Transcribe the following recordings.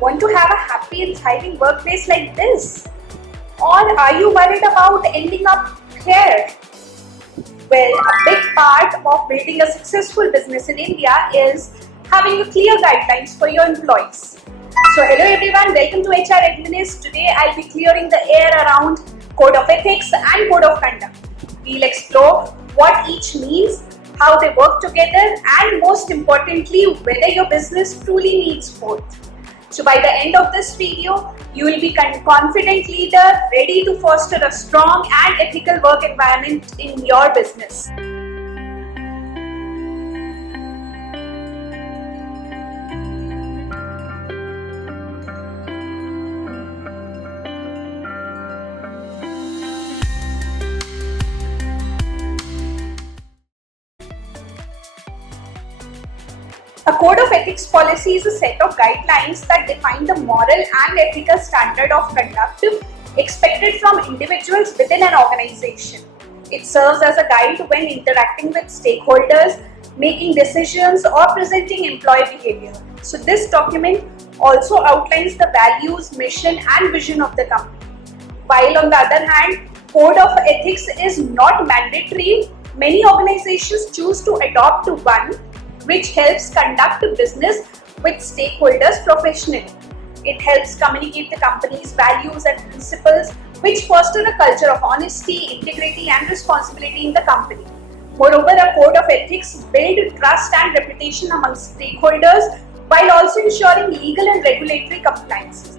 Want to have a happy and thriving workplace like this? Or are you worried about ending up here? Well, a big part of building a successful business in India is having clear guidelines for your employees. So hello everyone, welcome to HR Administ. Today I'll be clearing the air around Code of Ethics and Code of Conduct. We'll explore what each means, how they work together, and most importantly, whether your business truly needs both. So by the end of this video, you will be a confident leader ready to foster a strong and ethical work environment in your business. A code of ethics policy is a set of guidelines that define the moral and ethical standard of conduct expected from individuals within an organization. It serves as a guide when interacting with stakeholders, making decisions, or presenting employee behavior. So this document also outlines the values, mission, and vision of the company. While on the other hand, code of ethics is not mandatory, many organizations choose to adopt one which helps conduct business with stakeholders professionally. It helps communicate the company's values and principles, which foster a culture of honesty, integrity, and responsibility in the company. Moreover, a code of ethics builds trust and reputation among stakeholders while also ensuring legal and regulatory compliance.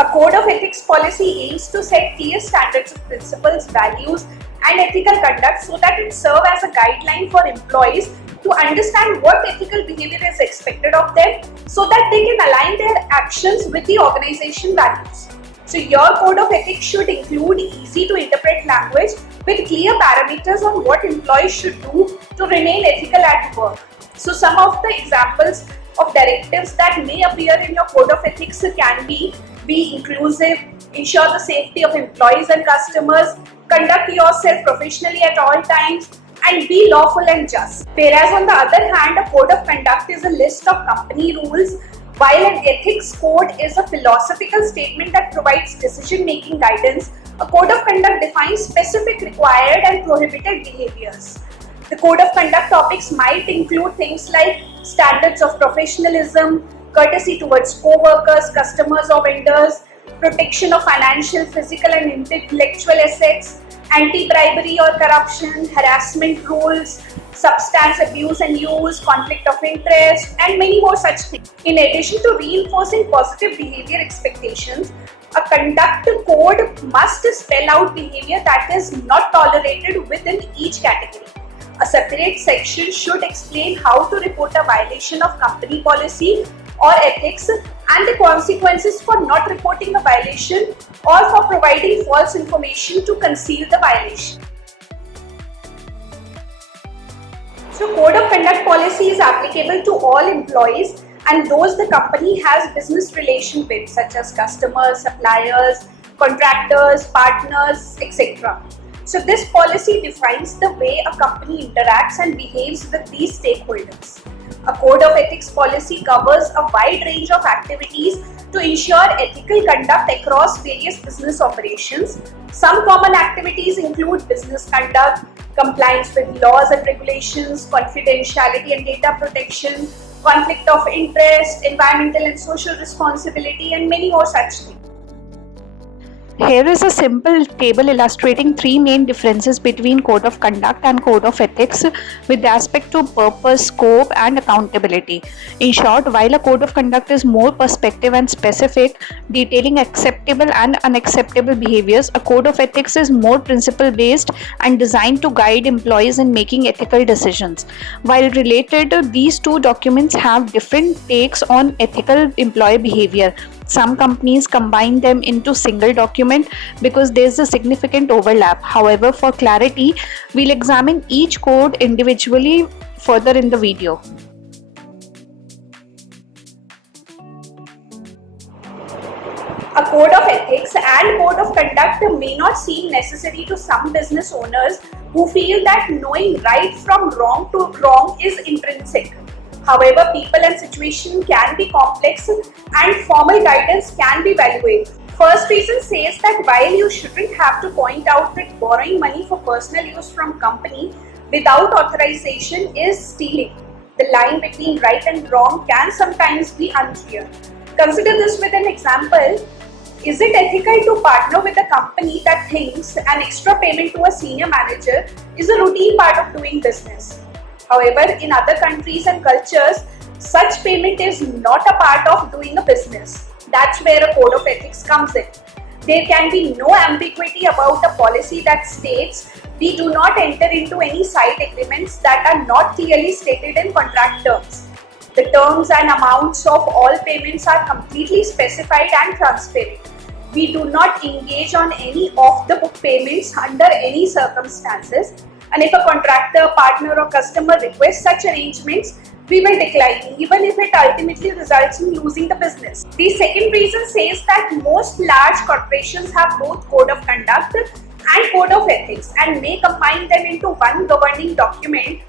A code of ethics policy aims to set clear standards of principles, values, and ethical conduct so that it serves as a guideline for employees to understand what ethical behavior is expected of them so that they can align their actions with the organization values. So your code of ethics should include easy to interpret language with clear parameters on what employees should do to remain ethical at work. So some of the examples of directives that may appear in your code of ethics can be inclusive, ensure the safety of employees and customers, conduct yourself professionally at all times, and be lawful and just. Whereas on the other hand, a code of conduct is a list of company rules, while an ethics code is a philosophical statement that provides decision-making guidance. A code of conduct defines specific required and prohibited behaviors. The code of conduct topics might include things like standards of professionalism, courtesy towards co-workers, customers or vendors, protection of financial, physical and intellectual assets, anti-bribery or corruption, harassment rules, substance abuse and use, conflict of interest, and many more such things. In addition to reinforcing positive behavior expectations, a conduct code must spell out behavior that is not tolerated within each category. A separate section should explain how to report a violation of company policy or ethics and the consequences for not reporting a violation or for providing false information to conceal the violation. So code of conduct policy is applicable to all employees and those the company has business relation with, such as customers, suppliers, contractors, partners, etc. So this policy defines the way a company interacts and behaves with these stakeholders. A code of ethics policy covers a wide range of activities to ensure ethical conduct across various business operations. Some common activities include business conduct, compliance with laws and regulations, confidentiality and data protection, conflict of interest, environmental and social responsibility, and many more such things. Here is a simple table illustrating three main differences between Code of Conduct and Code of Ethics with respect to purpose, scope, and accountability. In short, while a Code of Conduct is more perspective and specific, detailing acceptable and unacceptable behaviors, a Code of Ethics is more principle-based and designed to guide employees in making ethical decisions. While related, these two documents have different takes on ethical employee behavior. Some companies combine them into single document because there is a significant overlap. However, for clarity, we'll examine each code individually further in the video. A code of ethics and code of conduct may not seem necessary to some business owners who feel that knowing right from wrong to wrong is intrinsic. However, people and situation can be complex and formal guidance can be valuable. First reason says that while you shouldn't have to point out that borrowing money for personal use from company without authorization is stealing. The line between right and wrong can sometimes be unclear. Consider this with an example. Is it ethical to partner with a company that thinks an extra payment to a senior manager is a routine part of doing business? However, in other countries and cultures, such payment is not a part of doing a business. That's where a code of ethics comes in. There can be no ambiguity about a policy that states we do not enter into any side agreements that are not clearly stated in contract terms. The terms and amounts of all payments are completely specified and transparent. We do not engage on any off-the-book payments under any circumstances, and if a contractor, partner or customer requests such arrangements, we will decline even if it ultimately results in losing the business. The second reason says that most large corporations have both code of conduct and code of ethics and may combine them into one governing document.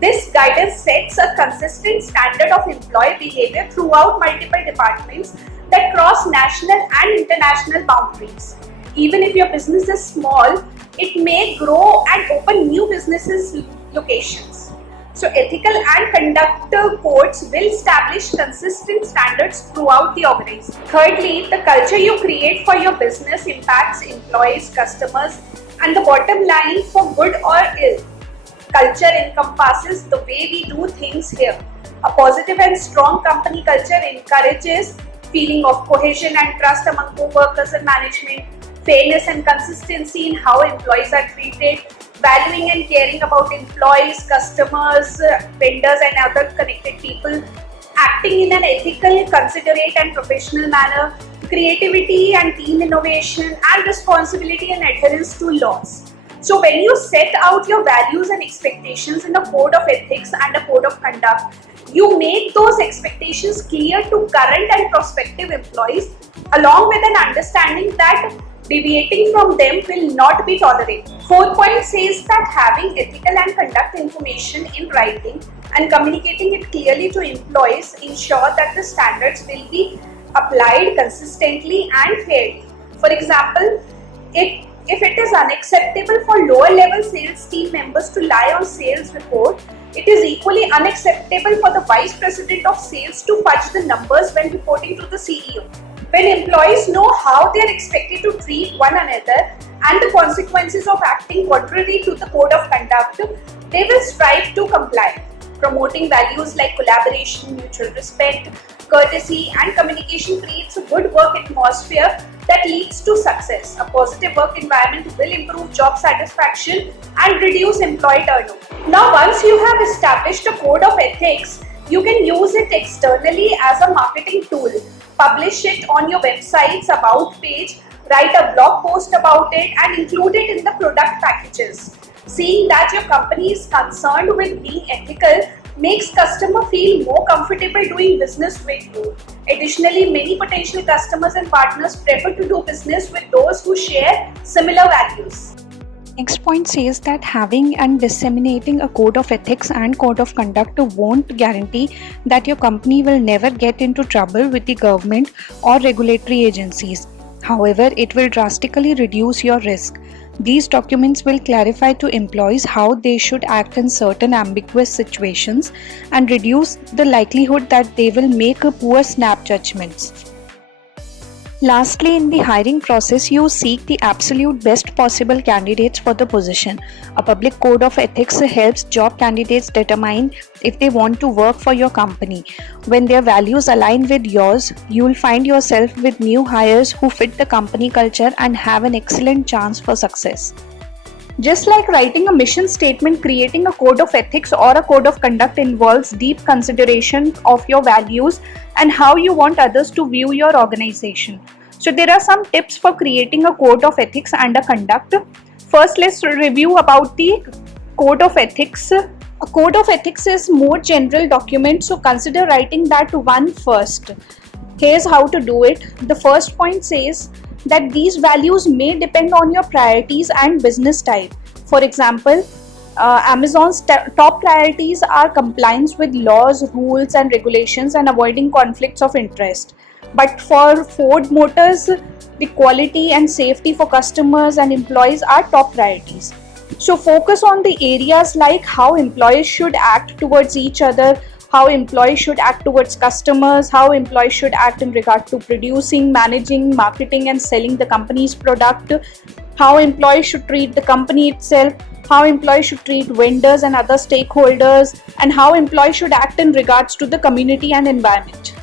This guidance sets a consistent standard of employee behavior throughout multiple departments that cross national and international boundaries. Even if your business is small, it may grow and open new businesses locations. So ethical and conduct codes will establish consistent standards throughout the organization. Thirdly, the culture you create for your business impacts employees, customers, and the bottom line for good or ill. Culture encompasses the way we do things here. A positive and strong company culture encourages feeling of cohesion and trust among co-workers and management, fairness and consistency in how employees are treated, valuing and caring about employees, customers, vendors and other connected people, acting in an ethical, considerate and professional manner, creativity and team innovation, and responsibility and adherence to laws. So when you set out your values and expectations in a code of ethics and a code of conduct, you make those expectations clear to current and prospective employees, along with an understanding that deviating from them will not be tolerated. Fourth point says that having ethical and conduct information in writing and communicating it clearly to employees ensure that the standards will be applied consistently and fairly. For example, if it is unacceptable for lower level sales team members to lie on sales report, it is equally unacceptable for the vice president of sales to fudge the numbers when reporting to the CEO. When employees know how they are expected to treat one another and the consequences of acting contrary to the code of conduct, they will strive to comply. Promoting values like collaboration, mutual respect, courtesy and communication creates a good work atmosphere that leads to success. A positive work environment will improve job satisfaction and reduce employee turnover. Now, once you have established a code of ethics, you can use it externally as a marketing tool. Publish it on your website's about page, write a blog post about it and include it in the product packages. Seeing that your company is concerned with being ethical makes customer feel more comfortable doing business with you. Additionally, many potential customers and partners prefer to do business with those who share similar values. Next point says that having and disseminating a code of ethics and code of conduct won't guarantee that your company will never get into trouble with the government or regulatory agencies. However, it will drastically reduce your risk. These documents will clarify to employees how they should act in certain ambiguous situations and reduce the likelihood that they will make poor snap judgments. Lastly, in the hiring process, you seek the absolute best possible candidates for the position. A public code of ethics helps job candidates determine if they want to work for your company. When their values align with yours, you will find yourself with new hires who fit the company culture and have an excellent chance for success. Just like writing a mission statement, creating a code of ethics or a code of conduct involves deep consideration of your values and how you want others to view your organization. So there are some tips for creating a code of ethics and a conduct. First, let's review about the code of ethics. A code of ethics is more general document, so consider writing that one first. Here's how to do it. The first point says that these values may depend on your priorities and business type. For example, Amazon's top priorities are compliance with laws, rules, and regulations and avoiding conflicts of interest. But for Ford Motors, the quality and safety for customers and employees are top priorities. So focus on the areas like how employees should act towards each other, how employees should act towards customers, how employees should act in regard to producing, managing, marketing, and selling the company's product, how employees should treat the company itself, how employees should treat vendors and other stakeholders, and how employees should act in regards to the community and environment.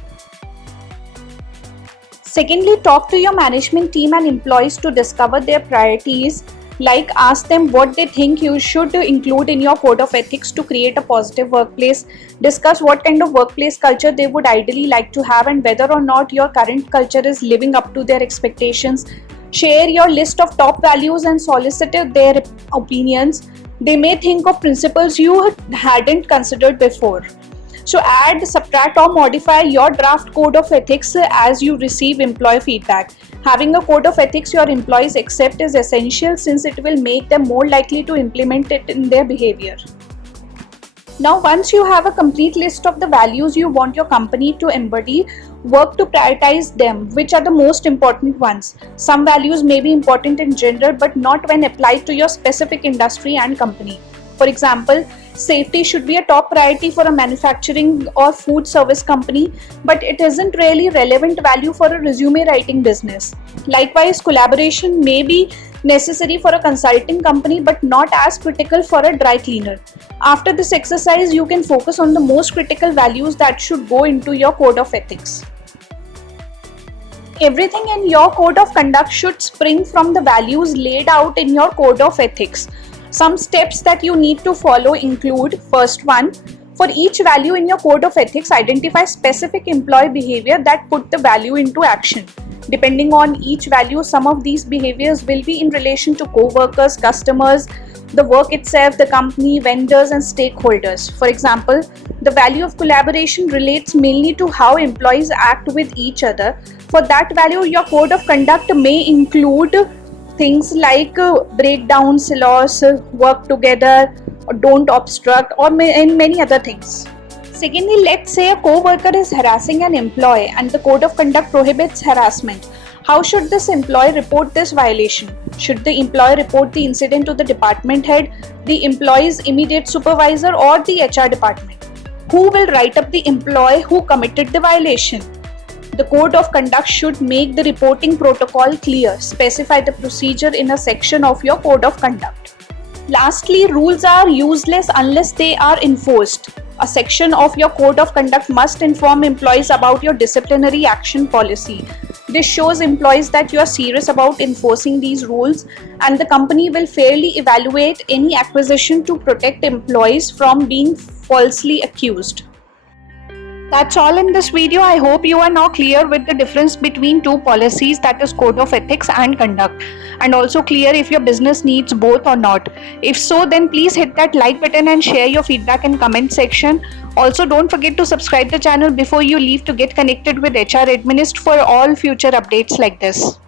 Secondly, talk to your management team and employees to discover their priorities. Like, ask them what they think you should include in your code of ethics to create a positive workplace. Discuss what kind of workplace culture they would ideally like to have and whether or not your current culture is living up to their expectations. Share your list of top values and solicit their opinions. They may think of principles you hadn't considered before. So add, subtract, or modify your draft code of ethics as you receive employee feedback. Having a code of ethics your employees accept is essential since it will make them more likely to implement it in their behavior. Now, once you have a complete list of the values you want your company to embody, work to prioritize them, which are the most important ones. Some values may be important in general but not when applied to your specific industry and company. For example, safety should be a top priority for a manufacturing or food service company, but it isn't really relevant value for a resume writing business. Likewise, collaboration may be necessary for a consulting company but not as critical for a dry cleaner. After this exercise, you can focus on the most critical values that should go into your code of ethics. Everything in your code of conduct should spring from the values laid out in your code of ethics. Some steps that you need to follow include: first one, for each value in your code of ethics, identify specific employee behavior that put the value into action. Depending on each value, some of these behaviors will be in relation to co-workers, customers, the work itself, the company, vendors, and stakeholders. For example, the value of collaboration relates mainly to how employees act with each other. For that value, your code of conduct may include things like breakdown, loss, work together, or don't obstruct, and many other things. Secondly, let's say a co-worker is harassing an employee and the code of conduct prohibits harassment. How should this employee report this violation? Should the employee report the incident to the department head, the employee's immediate supervisor, or the HR department? Who will write up the employee who committed the violation? The code of conduct should make the reporting protocol clear. Specify the procedure in a section of your code of conduct. Lastly, rules are useless unless they are enforced. A section of your code of conduct must inform employees about your disciplinary action policy. This shows employees that you are serious about enforcing these rules, and the company will fairly evaluate any acquisition to protect employees from being falsely accused. That's all in this video. I hope you are now clear with the difference between two policies, that is code of ethics and conduct, and also clear if your business needs both or not. If so, then please hit that like button and share your feedback in comment section. Also, don't forget to subscribe the channel before you leave to get connected with HR Administ for all future updates like this.